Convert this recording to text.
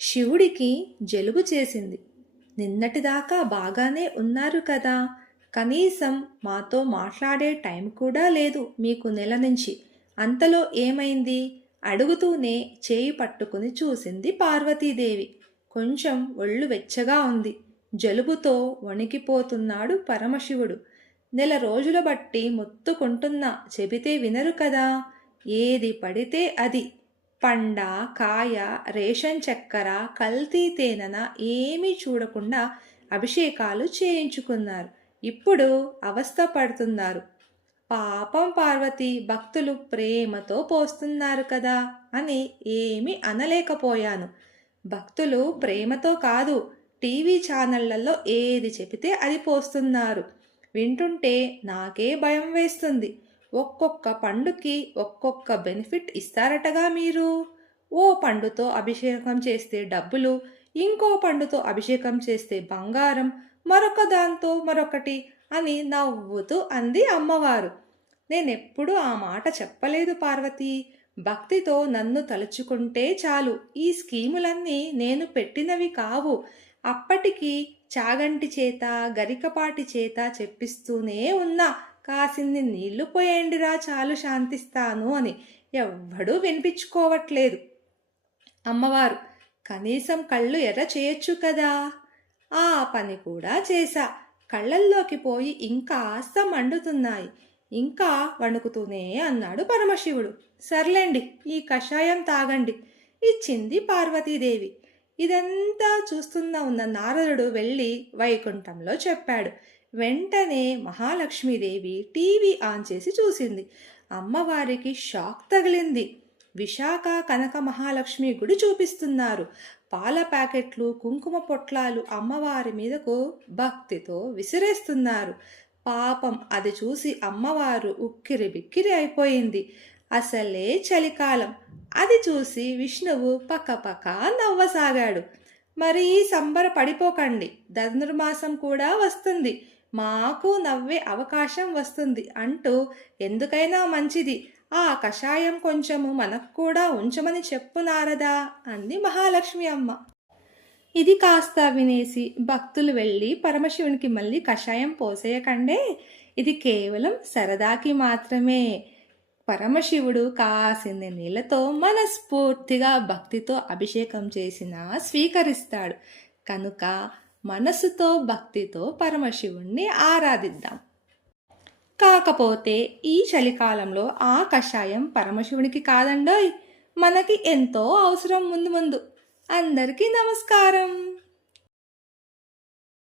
శివుడికి జలుబు చేసింది. నిన్నటిదాకా బాగానే ఉన్నారు కదా. కనీసం మాతో మాట్లాడే టైం కూడా లేదు మీకు నెల నుంచి. అంతలో ఏమైంది? అడుగుతూనే చేయి పట్టుకుని చూసింది పార్వతీదేవి. కొంచెం ఒళ్ళు వెచ్చగా ఉంది. జలుబుతో వణికిపోతున్నాడు పరమశివుడు. నెల రోజుల బట్టి మొత్తుకుంటున్నా చెబితే వినరు కదా. ఏది పడితే అది. పండ కాయ రేషన్ చక్కెర కల్తీ తేనెన ఏమీ చూడకుండా అభిషేకాలు చేయించుకున్నారు. ఇప్పుడు అవస్థ పడుతున్నారు. పాపం పార్వతి భక్తులు ప్రేమతో పోస్తున్నారు కదా అని ఏమీ అనలేకపోయాను. భక్తులు ప్రేమతో కాదు టీవీ ఛానళ్ళలో ఏది చెబితే అది పోస్తున్నారు. వింటుంటే నాకే భయం వేస్తుంది. ఒక్కొక్క పండుకి ఒక్కొక్క బెనిఫిట్ ఇస్తారటగా మీరు. ఓ పండుతో అభిషేకం చేస్తే డబ్బులు ఇంకో పండుతో అభిషేకం చేస్తే బంగారం మరొక దాంతో మరొకటి అని నవ్వుతూ అంది అమ్మవారు. నేనెప్పుడు ఆ మాట చెప్పలేదు పార్వతి. భక్తితో నన్ను తలుచుకుంటే చాలు. ఈ స్కీములన్నీ నేను పెట్టినవి కావు. అప్పటికి చాగంటి చేత గరికపాటి చేత చెప్పిస్తూనే ఉన్నా. కాసిన్ని నీళ్ళు పోయండిరా చాలు శాంతిస్తాను అని. ఎవ్వడూ వినిపించుకోవట్లేదు. అమ్మవారు కనీసం కళ్ళు ఎర్ర చేయొచ్చు కదా? ఆ పని కూడా చేశా. కళ్ళల్లోకి పోయి ఇంకాస్త మండుతున్నాయి. ఇంకా వణుకుతూనే అన్నాడు పరమశివుడు. సర్లేండి ఈ కషాయం తాగండి ఇచ్చింది పార్వతీదేవి. ఇదంతా చూస్తున్న ఉన్న నారదుడు వెళ్ళి వైకుంఠంలో చెప్పాడు. వెంటనే మహాలక్ష్మీదేవి టీవీ ఆన్ చేసి చూసింది. అమ్మవారికి షాక్ తగిలింది. విశాఖ కనక మహాలక్ష్మి గుడి చూపిస్తున్నారు. పాల ప్యాకెట్లు కుంకుమ పొట్లాలు అమ్మవారి మీదకు భక్తితో విసిరేస్తున్నారు. పాపం అది చూసి అమ్మవారు ఉక్కిరి బిక్కిరి అయిపోయింది. అసలే చలికాలం. అది చూసి విష్ణువు పక్కపక్క నవ్వసాగాడు. మరి సంబర పడిపోకండి. ధనుర్మాసం కూడా వస్తుంది. మాకు నవ్వే అవకాశం వస్తుంది అంటూ ఎందుకైనా మంచిది. ఆ కషాయం కొంచెము మనకు కూడా ఉంచమని చెప్పునారదా అంది మహాలక్ష్మి అమ్మ. ఇది కాస్త వినేసి భక్తులు వెళ్ళి పరమశివునికి మళ్ళీ కషాయం పోసేయకండే. ఇది కేవలం సరదాకి మాత్రమే. పరమశివుడు కాసిన్ని నీళ్ళతో మనస్ఫూర్తిగా భక్తితో అభిషేకం చేసినా స్వీకరిస్తాడు. కనుక మనసుతో భక్తితో పరమశివుణ్ణి ఆరాధిద్దాం. కాకపోతే ఈ చలికాలంలో ఆ కషాయం పరమశివునికి కాదండోయ్. మనకి ఎంతో అవసరం ముందు ముందు. అందరికీ నమస్కారం.